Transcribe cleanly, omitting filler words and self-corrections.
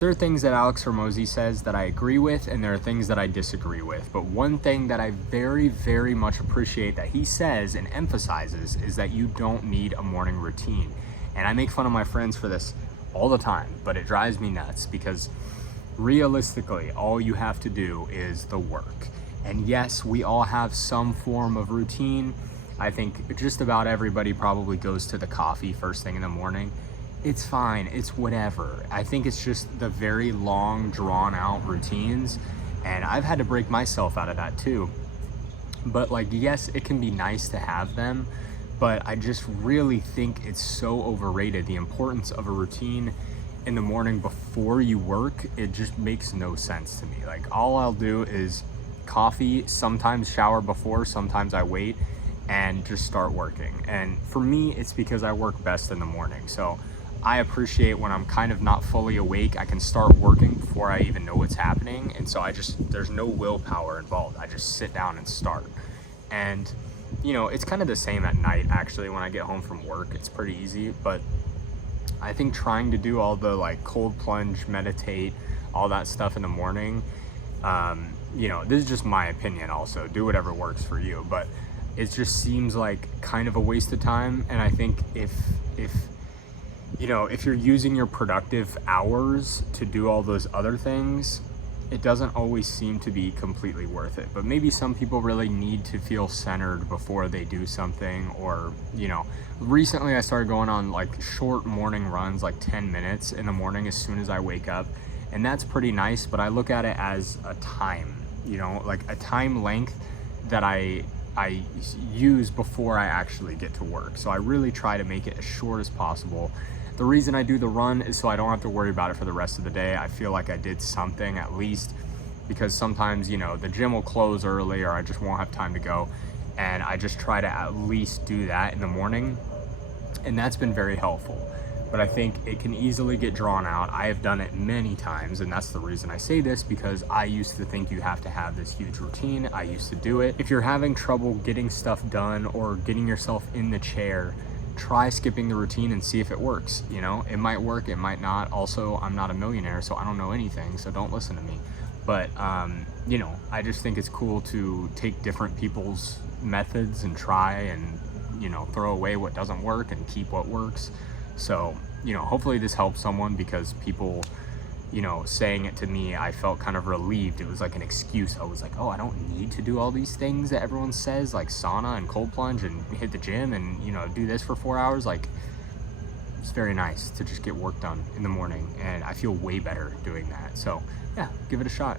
There are things that Alex Hormozi says that I agree with, and there are things that I disagree with. But one thing that I very, very much appreciate that he says and emphasizes is that you don't need a morning routine. And I make fun of my friends for this all the time, but it drives me nuts because realistically, all you have to do is the work. And yes, we all have some form of routine. I think just about everybody probably goes to the coffee first thing in the morning. It's fine, it's whatever. I think it's just the very long, drawn out routines, and I've had to break myself out of that too. But like, yes, it can be nice to have them, but I just really think it's so overrated. The importance of a routine in the morning before you work, it just makes no sense to me. Like, all I'll do is coffee, sometimes shower before, sometimes I wait, and just start working. And for me, it's because I work best in the morning. So I appreciate when I'm kind of not fully awake, I can start working before I even know what's happening. And so there's no willpower involved. I just sit down and start. And, you know, it's kind of the same at night, actually, when I get home from work. It's pretty easy. But I think trying to do all the like cold plunge, meditate, all that stuff in the morning, you know, this is just my opinion also. Do whatever works for you. But it just seems like kind of a waste of time. And I think if you know, if you're using your productive hours to do all those other things, it doesn't always seem to be completely worth it. But maybe some people really need to feel centered before they do something. Or, you know, recently I started going on like short morning runs, like 10 minutes in the morning as soon as I wake up. And that's pretty nice, but I look at it as a time, you know, like a time length that I use before I actually get to work. So I really try to make it as short as possible. The reason I do the run is so I don't have to worry about it for the rest of the day. I feel like I did something at least, because sometimes, you know, the gym will close early or I just won't have time to go. And I just try to at least do that in the morning. And that's been very helpful. But I think it can easily get drawn out. I have done it many times, and that's the reason I say this, because I used to think you have to have this huge routine. I used to do it. If you're having trouble getting stuff done or getting yourself in the chair, try skipping the routine and see if it works. You know, it might work, it might not. Also, I'm not a millionaire, so I don't know anything, so don't listen to me. But, you know, I just think it's cool to take different people's methods and try and, you know, throw away what doesn't work and keep what works. So, you know, hopefully this helps someone, because people, you know, saying it to me, I felt kind of relieved. It was like an excuse. I was like, oh, I don't need to do all these things that everyone says, like sauna and cold plunge and hit the gym and, you know, do this for 4 hours. Like, it's very nice to just get work done in the morning, and I feel way better doing that. So yeah, give it a shot.